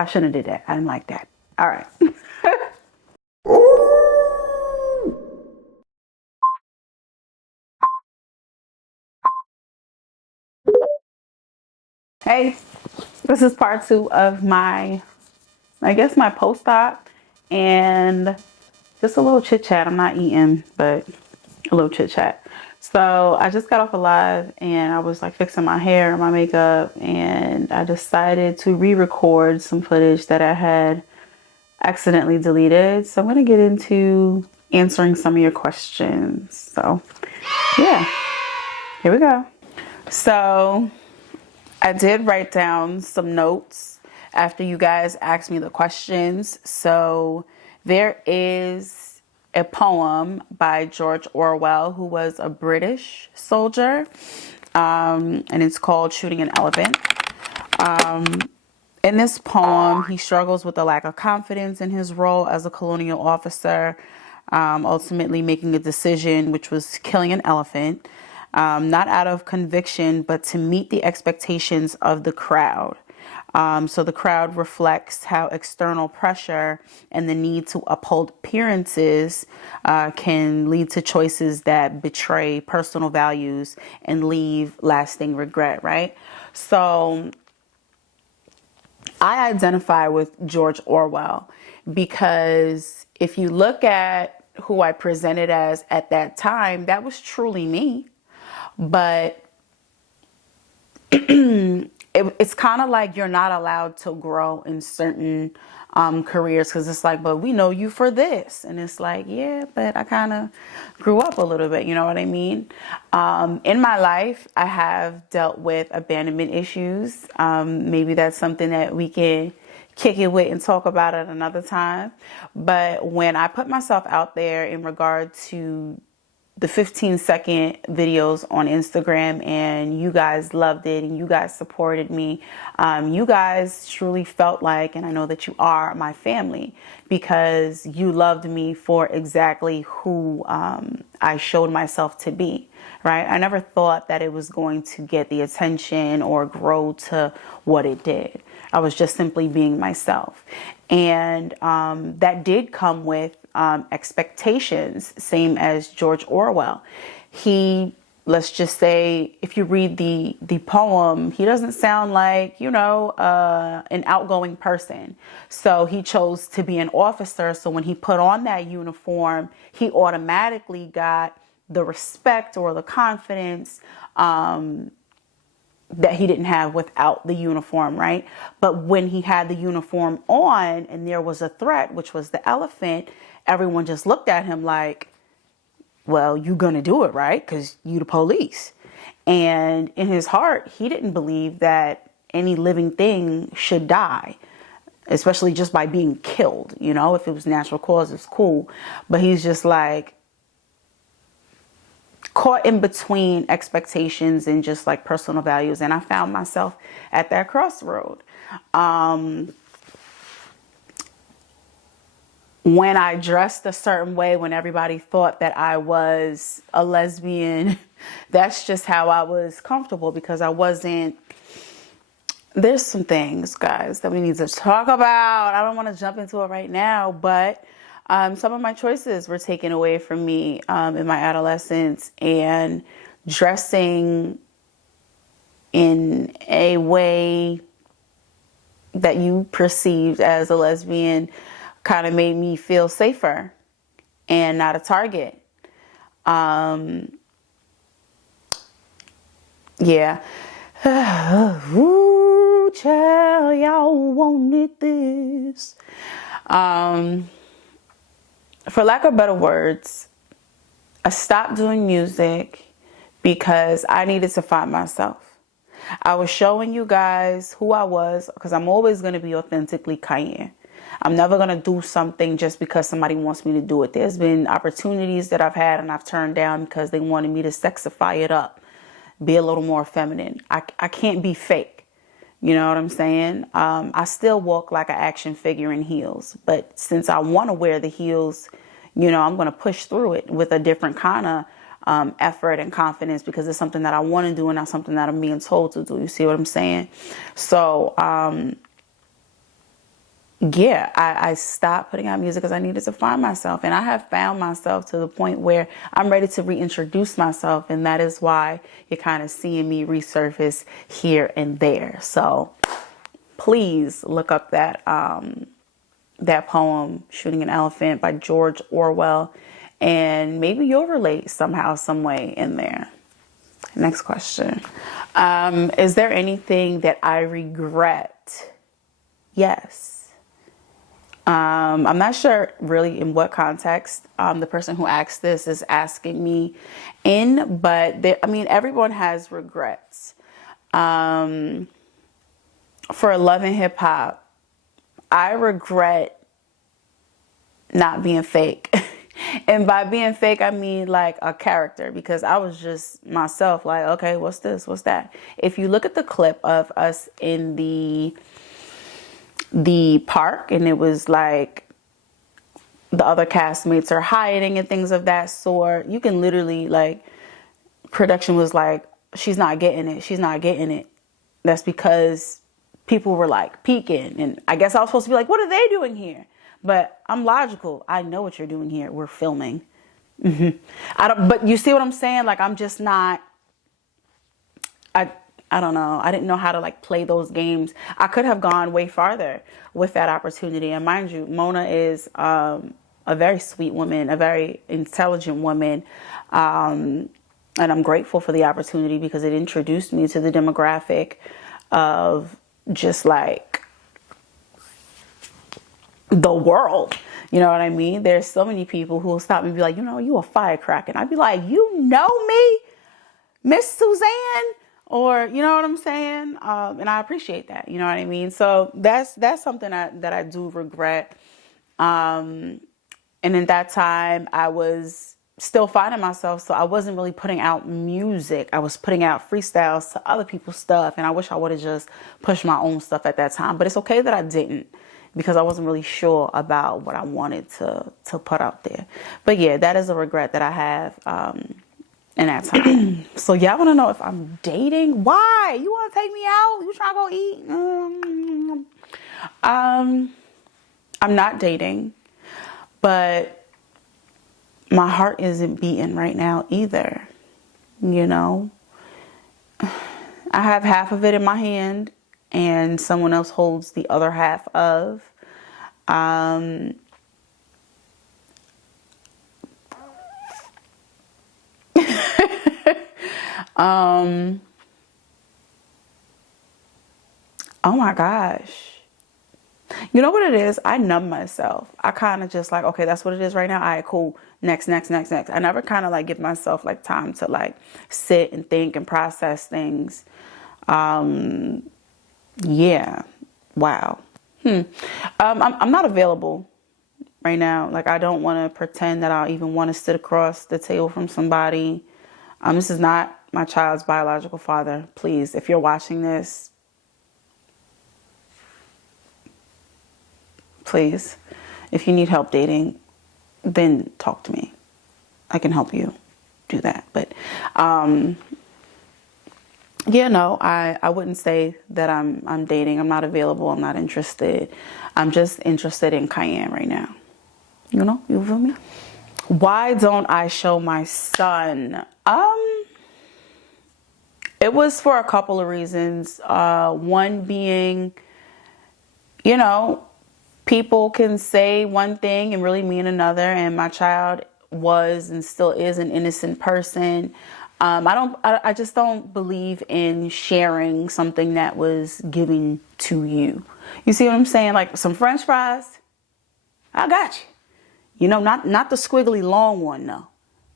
I shouldn't have did that. I didn't like that. All right. Hey, this is part 2 of my, I guess, my post-op and just a little chit chat. I'm not eating, but a little chit chat. So I just got off a live and I was like fixing my hair and my makeup, and I decided to re-record some footage that I had accidentally deleted. So I'm going to get into answering some of your questions. So yeah, here we go. So I did write down some notes after you guys asked me the questions. So there is a poem by George Orwell, who was a British soldier, and it's called Shooting an Elephant. In this poem, he struggles with the lack of confidence in his role as a colonial officer, ultimately making a decision, which was killing an elephant, not out of conviction, but to meet the expectations of the crowd. So the crowd reflects how external pressure and the need to uphold appearances can lead to choices that betray personal values and leave lasting regret, right? So I identify with George Orwell because if you look at who I presented as at that time, that was truly me. But it's kind of like you're not allowed to grow in certain careers because it's like, but we know you for this. And it's like, yeah, but I kind of grew up a little bit. You know what I mean? In my life, I have dealt with abandonment issues. Maybe that's something that we can kick it with and talk about at another time. But when I put myself out there in regard to the 15-second videos on Instagram and you guys loved it and you guys supported me, you guys truly felt like, and I know that you are, my family, because you loved me for exactly who I showed myself to be, right? I never thought that it was going to get the attention or grow to what it did. I was just simply being myself. And that did come with expectations, same as George Orwell. He, let's just say, if you read the poem, he doesn't sound like, you know, an outgoing person. So he chose to be an officer. So when he put on that uniform, he automatically got the respect or the confidence that he didn't have without the uniform, right? But when he had the uniform on and there was a threat, which was the elephant, everyone just looked at him like, well, you gonna do it, right? Because you the police. And in his heart, he didn't believe that any living thing should die, especially just by being killed. You know, if it was natural causes, cool. But he's just like, caught in between expectations and just like personal values. And I found myself at that crossroad. When I dressed a certain way, when everybody thought that I was a lesbian, that's just how I was comfortable because I wasn't. There's some things, guys, that we need to talk about. I don't want to jump into it right now, but some of my choices were taken away from me in my adolescence, and dressing in a way that you perceived as a lesbian kind of made me feel safer and not a target. Yeah. Ooh, child, y'all wanted this. For lack of better words, I stopped doing music because I needed to find myself. I was showing you guys who I was because I'm always going to be authentically Cayenne. I'm never going to do something just because somebody wants me to do it. There's been opportunities that I've had and I've turned down because they wanted me to sexify it up, be a little more feminine. I can't be fake. You know what I'm saying? I still walk like an action figure in heels. But since I want to wear the heels, you know, I'm going to push through it with a different kind of effort and confidence because it's something that I want to do and not something that I'm being told to do. You see what I'm saying? So yeah, I stopped putting out music because I needed to find myself. And I have found myself to the point where I'm ready to reintroduce myself. And that is why you're kind of seeing me resurface here and there. So please look up that poem, Shooting an Elephant by George Orwell. And maybe you'll relate somehow, some way in there. Next question. Is there anything that I regret? Yes. I'm not sure really in what context the person who asked this is asking me in, but I mean, everyone has regrets. For Love and Hip Hop, I regret not being fake. And by being fake, I mean like a character, because I was just myself, like, okay, what's this? What's that? If you look at the clip of us in the park, and it was like the other castmates are hiding and things of that sort, you can literally, like, production was like, she's not getting it. She's not getting it. That's because people were like peeking. And I guess I was supposed to be like, what are they doing here? But I'm logical. I know what you're doing here. We're filming. But you see what I'm saying? Like, I'm just not, I don't know. I didn't know how to like play those games. I could have gone way farther with that opportunity. And mind you, Mona is a very sweet woman, a very intelligent woman. And I'm grateful for the opportunity because it introduced me to the demographic of just like the world. You know what I mean? There's so many people who will stop me and be like, you know, you a firecracker. And I'd be like, you know me, Miss Suzanne? Or, you know what I'm saying? And I appreciate that. You know what I mean? So that's something that I do regret. And in that time, I was still finding myself. So I wasn't really putting out music. I was putting out freestyles to other people's stuff. And I wish I would have just pushed my own stuff at that time. But it's okay that I didn't, because I wasn't really sure about what I wanted to put out there. But yeah, that is a regret that I have in that time. So y'all want to know if I'm dating? Why? You want to take me out? You trying to go eat? I'm not dating, but my heart isn't beating right now either. You know, I have half of it in my hand and someone else holds the other half of. Oh my gosh. You know what it is? I numb myself. I kind of just like, okay, that's what it is right now. All right, cool. Next. I never kind of like give myself like time to like sit and think and process things. Yeah. Wow. I'm not available right now. Like, I don't want to pretend that I even want to sit across the table from somebody. This is not my child's biological father. Please, if you're watching this, please, if you need help dating, then talk to me. I can help you do that. But yeah, no, I wouldn't say that I'm dating. I'm not available. I'm not interested. I'm just interested in Cayenne right now. You know, you feel me? Why don't I show my son? It was for a couple of reasons. One being, you know, people can say one thing and really mean another. And my child was and still is an innocent person. I just don't believe in sharing something that was given to you. You see what I'm saying? Like some French fries, I got you. You know, not the squiggly long one, though.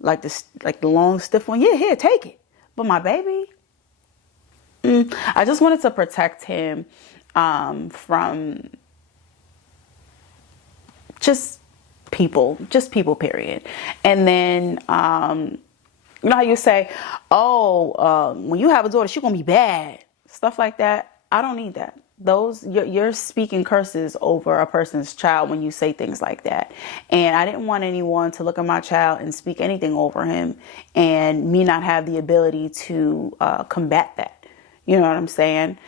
Like the long stiff one. Yeah, here, take it. But my baby, I just wanted to protect him from just people, period. And then, you know how you say, oh, when you have a daughter, she's going to be bad. Stuff like that. I don't need that. You're speaking curses over a person's child when you say things like that. And I didn't want anyone to look at my child and speak anything over him and me not have the ability to combat that. You know what I'm saying?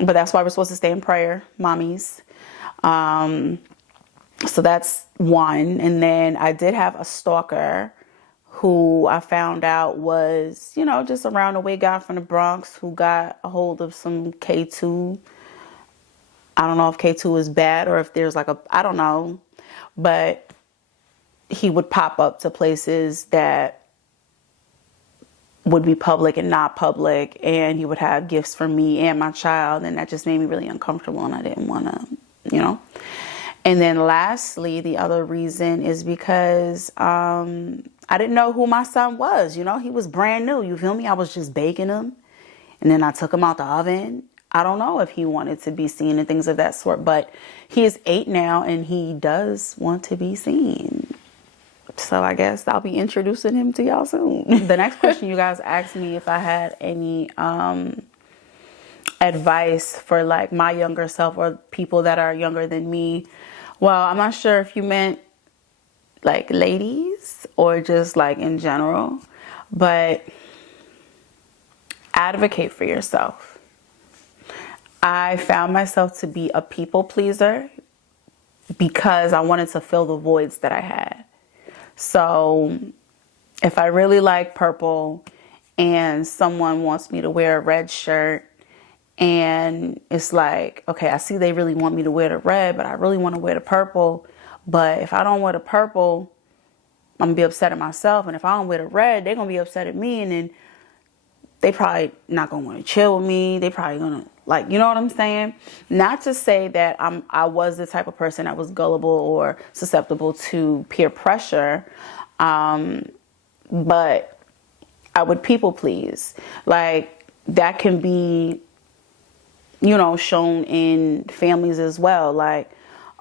But that's why we're supposed to stay in prayer, mommies. So that's one. And then I did have a stalker who I found out was, just around the way guy from the Bronx who got a hold of some K2. I don't know if K2 is bad or if there's I don't know. But he would pop up to places that would be public and not public. And he would have gifts for me and my child. And that just made me really uncomfortable. And I didn't want to, And then lastly, the other reason is because I didn't know who my son was. He was brand new. You feel me? I was just baking him. And then I took him out the oven. I don't know if he wanted to be seen and things of that sort. But he is 8 now and he does want to be seen. So I guess I'll be introducing him to y'all soon. The next question you guys asked me if I had any advice for my younger self or people that are younger than me. Well, I'm not sure if you meant ladies or just in general, but advocate for yourself. I found myself to be a people pleaser because I wanted to fill the voids that I had. So if I really like purple and someone wants me to wear a red shirt and it's okay, I see they really want me to wear the red, but I really want to wear the purple. But if I don't wear the purple, I'm going to be upset at myself. And if I don't wear the red, they're going to be upset at me. And then they probably not going to want to chill with me. They probably going to you know what I'm saying? Not to say that I was the type of person that was gullible or susceptible to peer pressure. But I would people please. That can be, shown in families as well.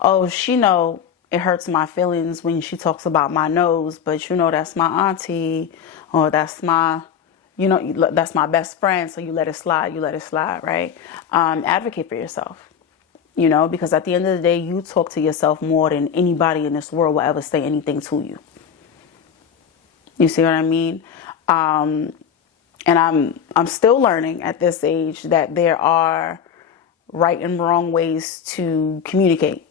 Oh, she know it hurts my feelings when she talks about my nose, but that's my auntie or that's my, that's my best friend. So you let it slide, right? Advocate for yourself, because at the end of the day, you talk to yourself more than anybody in this world will ever say anything to you. You see what I mean? And I'm still learning at this age that there are right and wrong ways to communicate.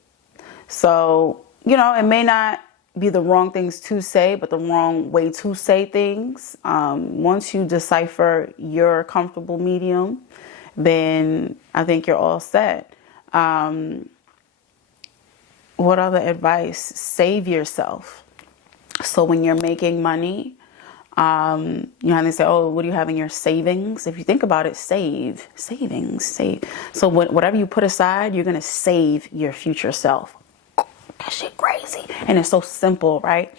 So, it may not be the wrong things to say, but the wrong way to say things. Once you decipher your comfortable medium, then I think you're all set. What other advice? Save yourself. So when you're making money, how they say, oh, what do you have in your savings? If you think about it, save. So whatever you put aside, you're going to save your future self. That shit crazy. And it's so simple, right?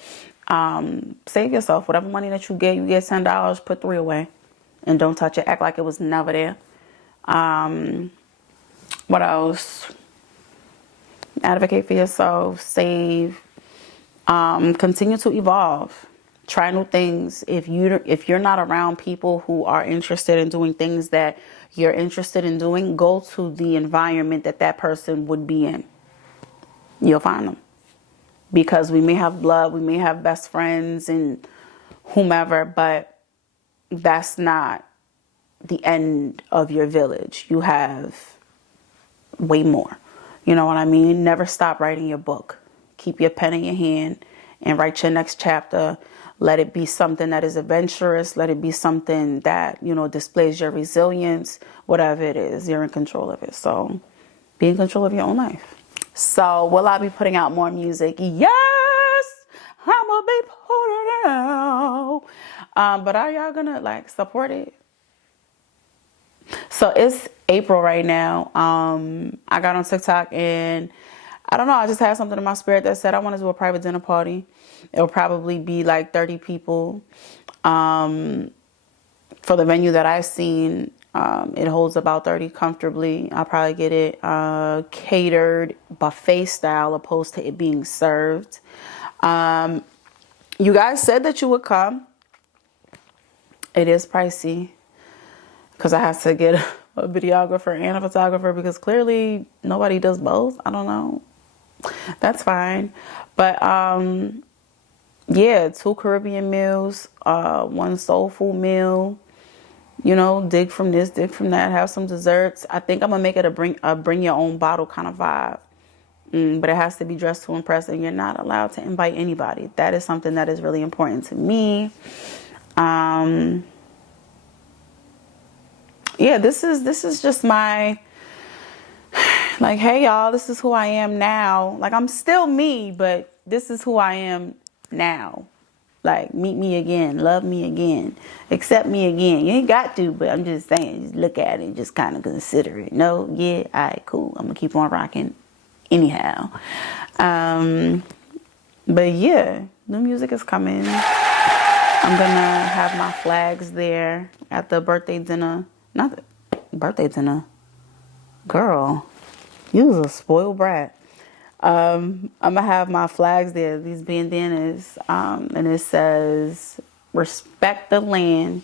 Save yourself. Whatever money that you get $10, put 3 away. And don't touch it. Act like it was never there. What else? Advocate for yourself. Save. Continue to evolve. Try new things. If you're not around people who are interested in doing things that you're interested in doing, go to the environment that person would be in. You'll find them. Because we may have blood, we may have best friends and whomever, but that's not the end of your village. You have way more. You know what I mean? Never stop writing your book. Keep your pen in your hand and write your next chapter. Let it be something that is adventurous. Let it be something that, displays your resilience. Whatever it is, you're in control of it. So be in control of your own life. So will I be putting out more music? Yes, I'm going to be putting it out. But are y'all going to support it? So it's April right now. I got on TikTok and I don't know. I just had something in my spirit that said I want to do a private dinner party. It'll probably be 30 people. For the venue that I've seen, it holds about 30 comfortably. I'll probably get it catered buffet style opposed to it being served. You guys said that you would come. It is pricey because I have to get a videographer and a photographer because clearly nobody does both. I don't know. That's fine. But 2 Caribbean meals, 1 soul food meal. You know, dig from this, dig from that, have some desserts. I think I'm gonna make it a bring your own bottle kind of vibe. But it has to be dressed to impress, and you're not allowed to invite anybody. That is something that is really important to me. Yeah, this is just my, like, hey y'all, this is who I am now. Like, I'm still me, but this is who I am now. Like, meet me again, love me again, accept me again. You ain't got to, but I'm just saying, just look at it, just kind of consider it. No, yeah, all right, cool. I'm gonna keep on rocking anyhow. But yeah, new music is coming. I'm gonna have my flags there at the birthday dinner. Not the birthday dinner. Girl, you was a spoiled brat. I'm gonna have my flags there, these bandanas, and it says, respect the land,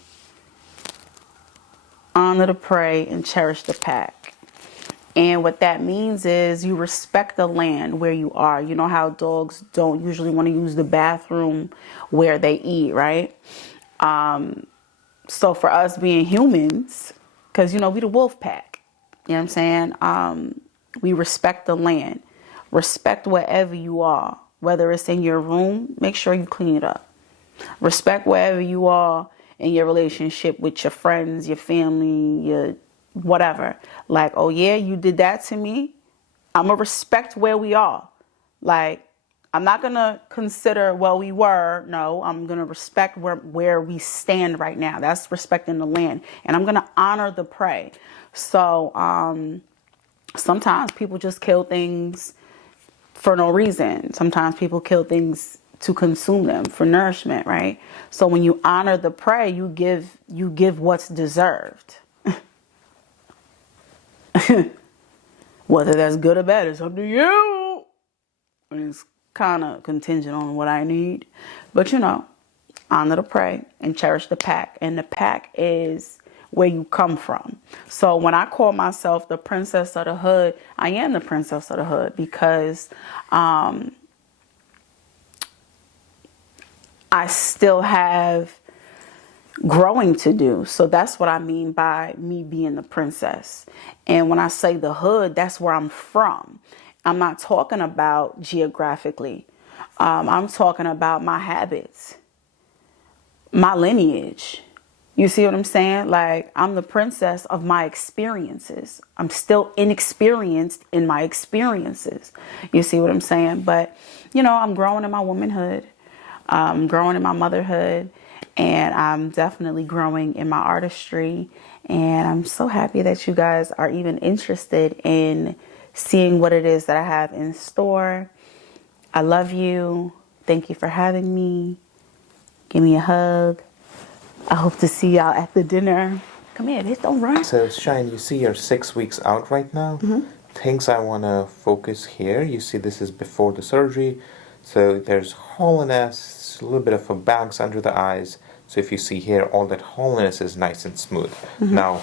honor the prey, and cherish the pack. And what that means is you respect the land where you are. You know how dogs don't usually want to use the bathroom where they eat, right? So for us being humans, because, you know, we the wolf pack, you know what I'm saying? We respect the land. Respect wherever you are. Whether it's in your room, make sure you clean it up. Respect wherever you are in your relationship with your friends, your family, your whatever. Like, oh yeah, you did that to me. I'm going to respect where we are. Like, I'm not going to consider, well, we were. No, I'm going to respect where we stand right now. That's respecting the land. And I'm going to honor the prey. So sometimes people just kill things for no reason. Sometimes people kill things to consume them for nourishment, right? So when you honor the prey, you give what's deserved. Whether that's good or bad, it's up to you. And it's kind of contingent on what I need. But, you know, honor the prey and cherish the pack. And the pack is where you come from. So when I call myself the princess of the hood, I am the princess of the hood because I still have growing to do. So that's what I mean by me being the princess. And when I say the hood, that's where I'm from. I'm not talking about geographically. I'm talking about my habits, my lineage. You see what I'm saying? Like, I'm the princess of my experiences. I'm still inexperienced in my experiences. You see what I'm saying? But, you know, I'm growing in my womanhood. I'm growing in my motherhood. And I'm definitely growing in my artistry. And I'm so happy that you guys are even interested in seeing what it is that I have in store. I love you. Thank you for having me. Give me a hug. I hope to see y'all at the dinner. Come here, bitch, don't run. So, Shine, you see you're 6 weeks out right now. Things I want to focus here. You see this is before the surgery. So there's hollowness, a little bit of a bags under the eyes. So if you see here, all that hollowness is nice and smooth. Now,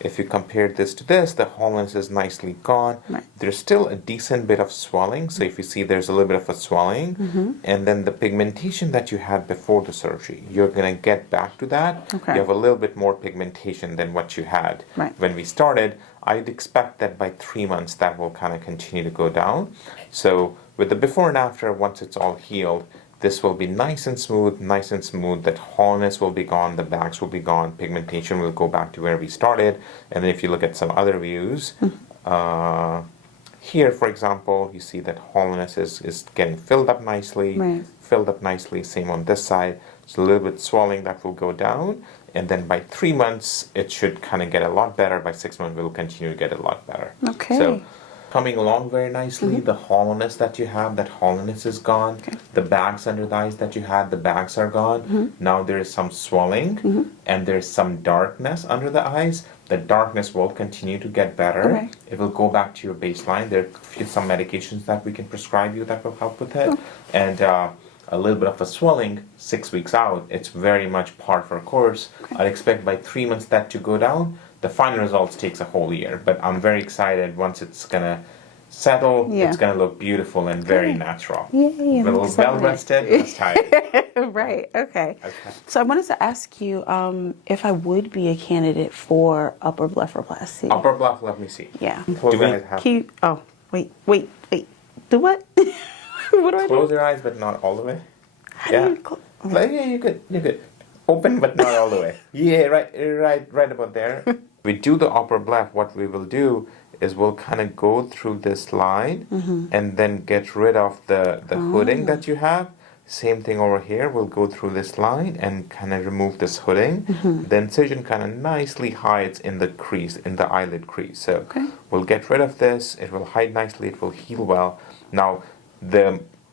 if you compare this to this, the hollowness is nicely gone. Right. There's still a decent bit of swelling. So if you see there's a little bit of a swelling, and then the pigmentation that you had before the surgery, you're going to get back to that. Okay. You have a little bit more pigmentation than what you had when we started. I'd expect that by 3 months that will kind of continue to go down. So with the before and after, once it's all healed, this will be nice and smooth, that hollowness will be gone, the bags will be gone, pigmentation will go back to where we started. And then if you look at some other views, here for example, you see that hollowness is getting filled up nicely, same on this side. It's a little bit swelling that will go down. And then by 3 months, it should kind of get a lot better. By 6 months, it will continue to get a lot better. Okay. So coming along very nicely. The hollowness that you have, that hollowness is gone. Okay. The bags under the eyes that you had, the bags are gone. Now there is some swelling and there's some darkness under the eyes. The darkness will continue to get better. Okay. It will go back to your baseline. There are some medications that we can prescribe you that will help with it. And a little bit of a swelling 6 weeks out, it's very much par for course. I'd expect by 3 months that to go down. The final results takes a whole year, but I'm very excited once it's gonna settle, Yeah. it's going to look beautiful and very natural. Yay, I'm excited. Well rested, less tired. Right. Okay. Okay. So I wanted to ask you if I would be a candidate for upper blepharoplasty. Upper bluff, let me see. Yeah. Close your eyes. Oh, wait. Do what? What do I do? Close your eyes, but not all the way. How do you Yeah, you could. Open, but not all the way. Yeah, right about there. We do the upper bleph. What we will do is we'll kind of go through this line and then get rid of the hooding that you have. Same thing over here. We'll go through this line and kind of remove this hooding. The incision kind of nicely hides in the crease, in the eyelid crease. So we'll get rid of this. It will hide nicely. It will heal well. Now,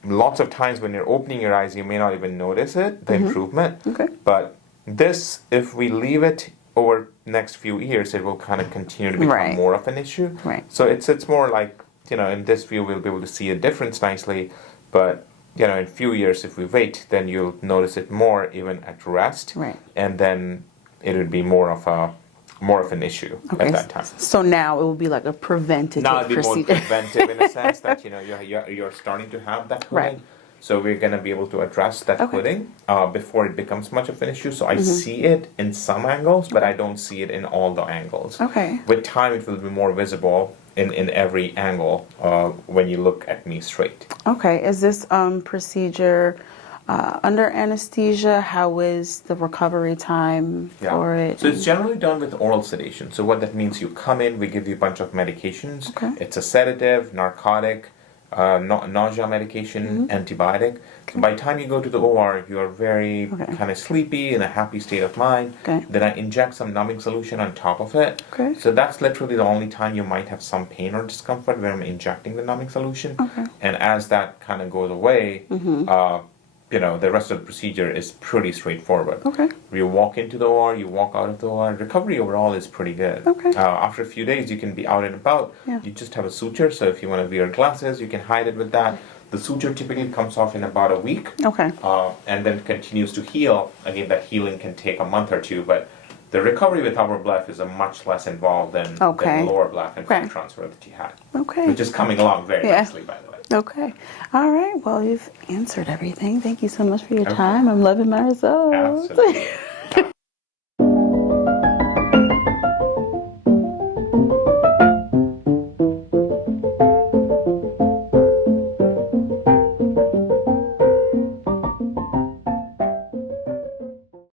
lots of times when you're opening your eyes, you may not even notice it, the improvement. Okay. But this, if we leave it over next few years, it will kind of continue to become more of an issue. Right. So it's more like, in this view, we'll be able to see a difference nicely. But, in a few years, if we wait, then you'll notice it more even at rest. Right. And then it would be more of an issue at that time. So now it will be like a preventative Now it'd be more procedure. preventive in a sense that you're starting to have that hooding. Right. So we're going to be able to address that hooding before it becomes much of an issue. So I see it in some angles, but I don't see it in all the angles. Okay. With time, it will be more visible in every angle when you look at me straight. Okay. Is this procedure under anesthesia? How is the recovery time for it? So it's generally done with oral sedation. So what that means, you come in, we give you a bunch of medications. Okay. It's a sedative, narcotic, nausea medication, antibiotic. So by the time you go to the OR, you are very kind of sleepy, in a happy state of mind. Okay. Then I inject some numbing solution on top of it. Okay. So that's literally the only time you might have some pain or discomfort when I'm injecting the numbing solution. Okay. And as that kind of goes away, the rest of the procedure is pretty straightforward. Okay. You walk into the OR, you walk out of the OR. Recovery overall is pretty good. Okay. After a few days, you can be out and about. Yeah. You just have a suture, so if you want to wear glasses, you can hide it with that. The suture typically comes off in about a week. Okay. And then continues to heal. Again, that healing can take a month or two, but the recovery with upper bleph is a much less involved than lower bleph and fat transfer that you had. Okay. Which is coming along very nicely, by the way. Okay. All right. Well, you've answered everything. Thank you so much for your time. I'm loving my results. Absolutely.